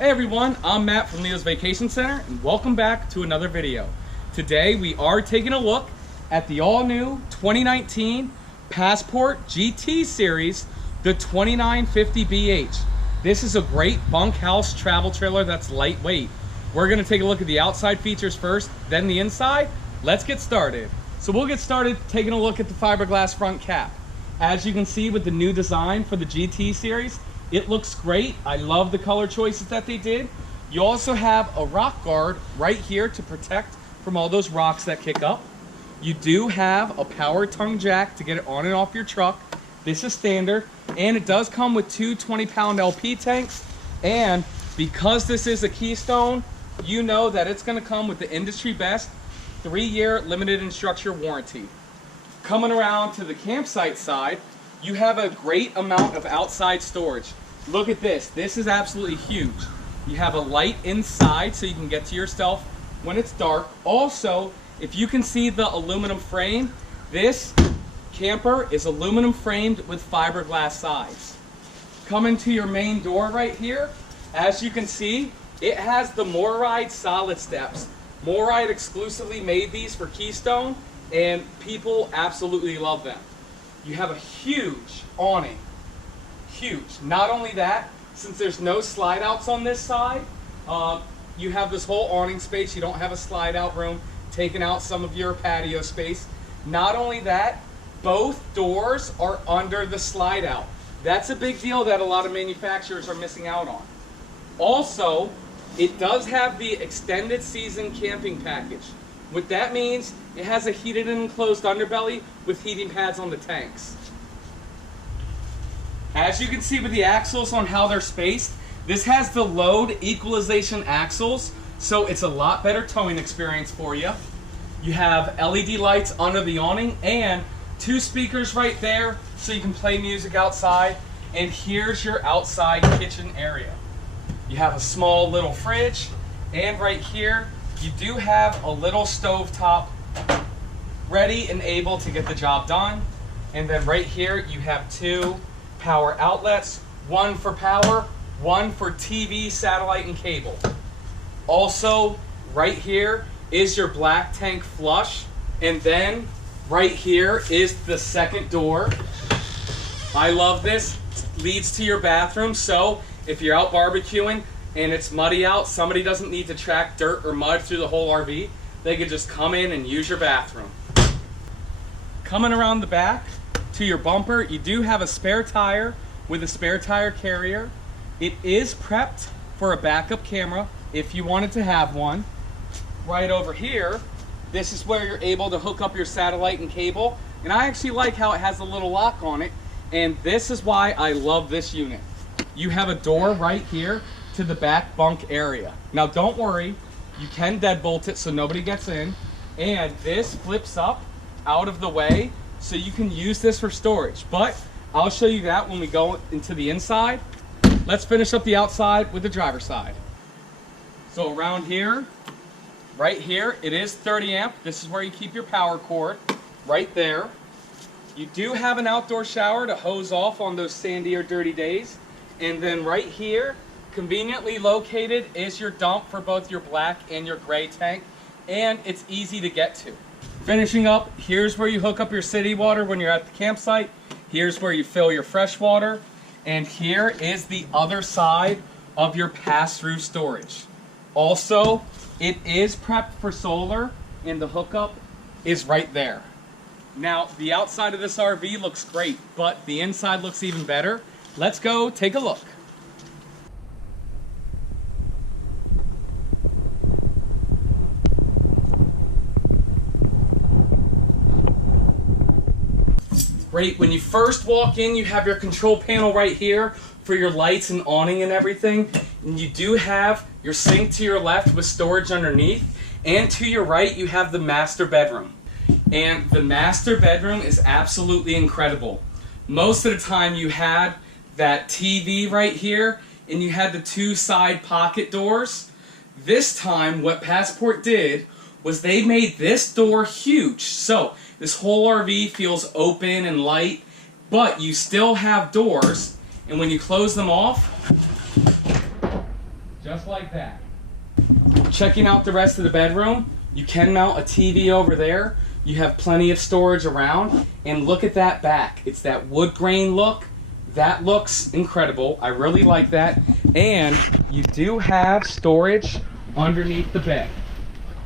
Hey everyone, I'm Matt from Leo's Vacation Center and welcome back to another video. Today we are taking a look at the all-new 2019 Passport GT Series, the 2950BH. This is a great bunkhouse travel trailer that's lightweight. We're going to take a look at the outside features first, then the inside. Let's get started. So we'll get started taking a look at the fiberglass front cap. As you can see with the new design for the GT Series, it looks great. I love the color choices that they did. You also have a rock guard right here to protect from all those rocks that kick up. You do have a power tongue jack to get it on and off your truck. This is standard, and it does come with two 20-pound LP tanks. And because this is a Keystone, you know that it's gonna come with the industry best 3-year limited and structure warranty. Coming around to the campsite side, you have a great amount of outside storage. Look at this. This is absolutely huge. You have a light inside so you can get to yourself when it's dark. Also, if you can see the aluminum frame, this camper is aluminum framed with fiberglass sides. Coming to your main door right here, as you can see, it has the MORryde solid steps. MORryde exclusively made these for Keystone, and people absolutely love them. You have a huge awning. Huge. Not only that, since there's no slide outs on this side, you have this whole awning space. You don't have a slide out room, taking out some of your patio space. Not only that, both doors are under the slide out. That's a big deal that a lot of manufacturers are missing out on. Also, it does have the extended season camping package. What that means, it has a heated and enclosed underbelly with heating pads on the tanks. As you can see with the axles on how they're spaced, this has the load equalization axles, so it's a lot better towing experience for you. You have LED lights under the awning and 2 speakers right there so you can play music outside. And here's your outside kitchen area. You have a small little fridge, and right here you do have a little stovetop ready and able to get the job done. And then right here you have 2 power outlets, one for power, one for TV, satellite, and cable. Also, right here is your black tank flush, and then right here is the second door. I love this. It leads to your bathroom, so if you're out barbecuing and it's muddy out, somebody doesn't need to track dirt or mud through the whole RV. They can just come in and use your bathroom. Coming around the back to your bumper, you do have a spare tire with a spare tire carrier. It is prepped for a backup camera if you wanted to have one. Right over here, this is where you're able to hook up your satellite and cable. And I actually like how it has a little lock on it. And this is why I love this unit. You have a door right here to the back bunk area. Now don't worry, you can deadbolt it so nobody gets in. And this flips up out of the way so you can use this for storage. But I'll show you that when we go into the inside. Let's finish up the outside with the driver's side. So around here, right here, it is 30 amp. This is where you keep your power cord, right there. You do have an outdoor shower to hose off on those sandy or dirty days. And then right here, conveniently located, is your dump for both your black and your gray tank. And it's easy to get to. Finishing up, here's where you hook up your city water when you're at the campsite. Here's where you fill your fresh water. And here is the other side of your pass-through storage. Also, it is prepped for solar, and the hookup is right there. Now, the outside of this RV looks great, but the inside looks even better. Let's go take a look. Great, when you first walk in, you have your control panel right here for your lights and awning and everything. And you do have your sink to your left with storage underneath. And to your right, you have the master bedroom. And the master bedroom is absolutely incredible. Most of the time you had that TV right here, and you had the 2 side pocket doors. This time, what Passport did was they made this door huge. So this whole RV feels open and light, but you still have doors, and when you close them off, just like that. Checking out the rest of the bedroom, you can mount a TV over there. You have plenty of storage around, and look at that back. It's that wood grain look. That looks incredible. I really like that. And you do have storage underneath the bed.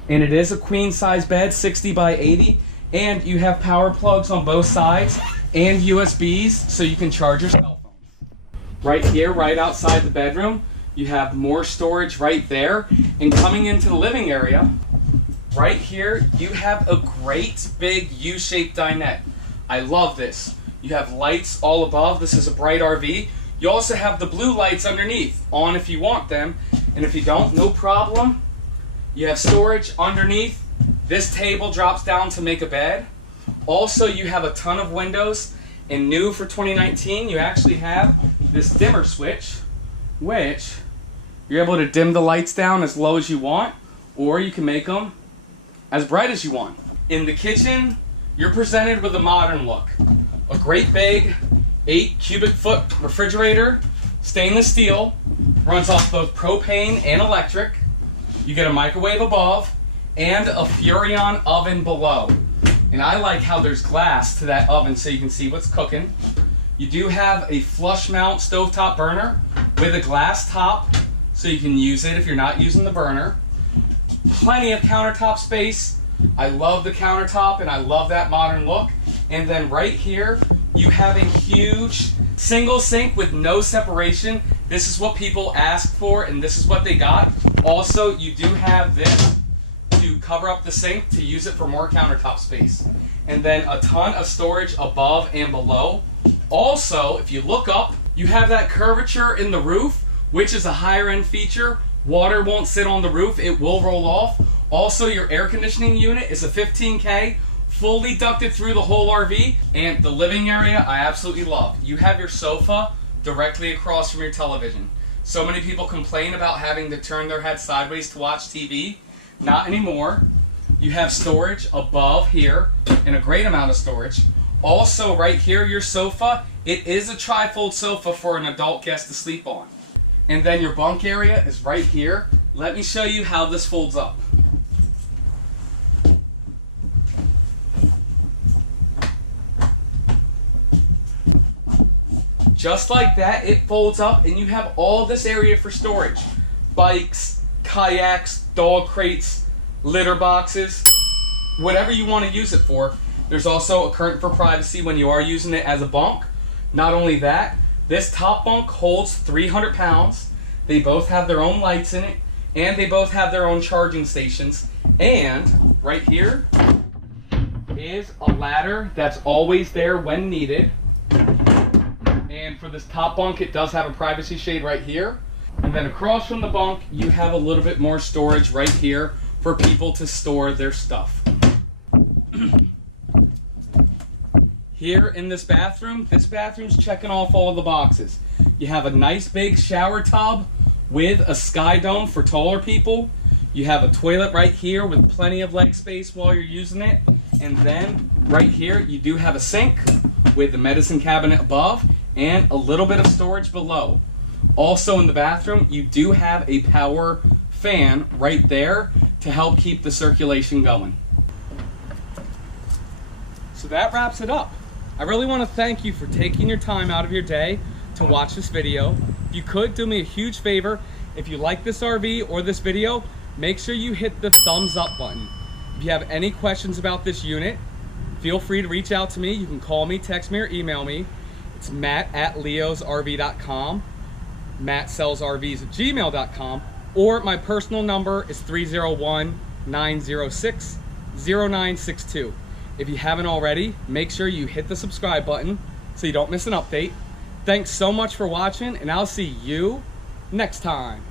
And it is a queen size bed, 60 by 80. And you have power plugs on both sides and USBs so you can charge your cell phone. Right here, right outside the bedroom, you have more storage right there. And coming into the living area, right here, you have a great big U-shaped dinette. I love this. You have lights all above. This is a bright RV. You also have the blue lights underneath, on if you want them. And if you don't, no problem. You have storage underneath. This table drops down to make a bed. Also, you have a ton of windows. And new for 2019, you actually have this dimmer switch, which you're able to dim the lights down as low as you want, or you can make them as bright as you want. In the kitchen, you're presented with a modern look. A great big 8 cubic foot refrigerator, stainless steel, runs off both propane and electric. You get a microwave above and a Furrion oven below. And I like how there's glass to that oven so you can see what's cooking. You do have a flush mount stovetop burner with a glass top so you can use it if you're not using the burner. Plenty of countertop space. I love the countertop and I love that modern look. And then right here, you have a huge single sink with no separation. This is what people asked for and this is what they got. Also, you do have this to cover up the sink to use it for more countertop space. And then a ton of storage above and below. Also, if you look up, you have that curvature in the roof, which is a higher end feature. Water won't sit on the roof, it will roll off. Also, your air conditioning unit is a 15K, fully ducted through the whole RV. And the living area, I absolutely love. You have your sofa directly across from your television. So many people complain about having to turn their head sideways to watch TV. Not anymore. You have storage above here, and a great amount of storage. Also, right here, your sofa, it is a trifold sofa for an adult guest to sleep on. And then your bunk area is right here. Let me show you how this folds up. Just like that, it folds up and you have all this area for storage. Bikes, kayaks, dog crates, litter boxes, whatever you want to use it for. There's also a curtain for privacy when you are using it as a bunk. Not only that, this top bunk holds 300 pounds. They both have their own lights in it, and they both have their own charging stations. And right here is a ladder that's always there when needed. And for this top bunk, it does have a privacy shade right here. And then across from the bunk, you have a little bit more storage right here for people to store their stuff. Here in this bathroom's checking off all of the boxes. You have a nice big shower tub with a sky dome for taller people. You have a toilet right here with plenty of leg space while you're using it. And then right here, you do have a sink with the medicine cabinet above and a little bit of storage below. Also in the bathroom, you do have a power fan right there to help keep the circulation going. So that wraps it up. I really want to thank you for taking your time out of your day to watch this video. If you could do me a huge favor, if you like this RV or this video, make sure you hit the thumbs up button. If you have any questions about this unit, feel free to reach out to me. You can call me, text me, or email me. It's matt@leosrv.com, mattsellsrvs@gmail.com, or my personal number is 301-906-0962. If you haven't already, make sure you hit the subscribe button so you don't miss an update. Thanks so much for watching, and I'll see you next time.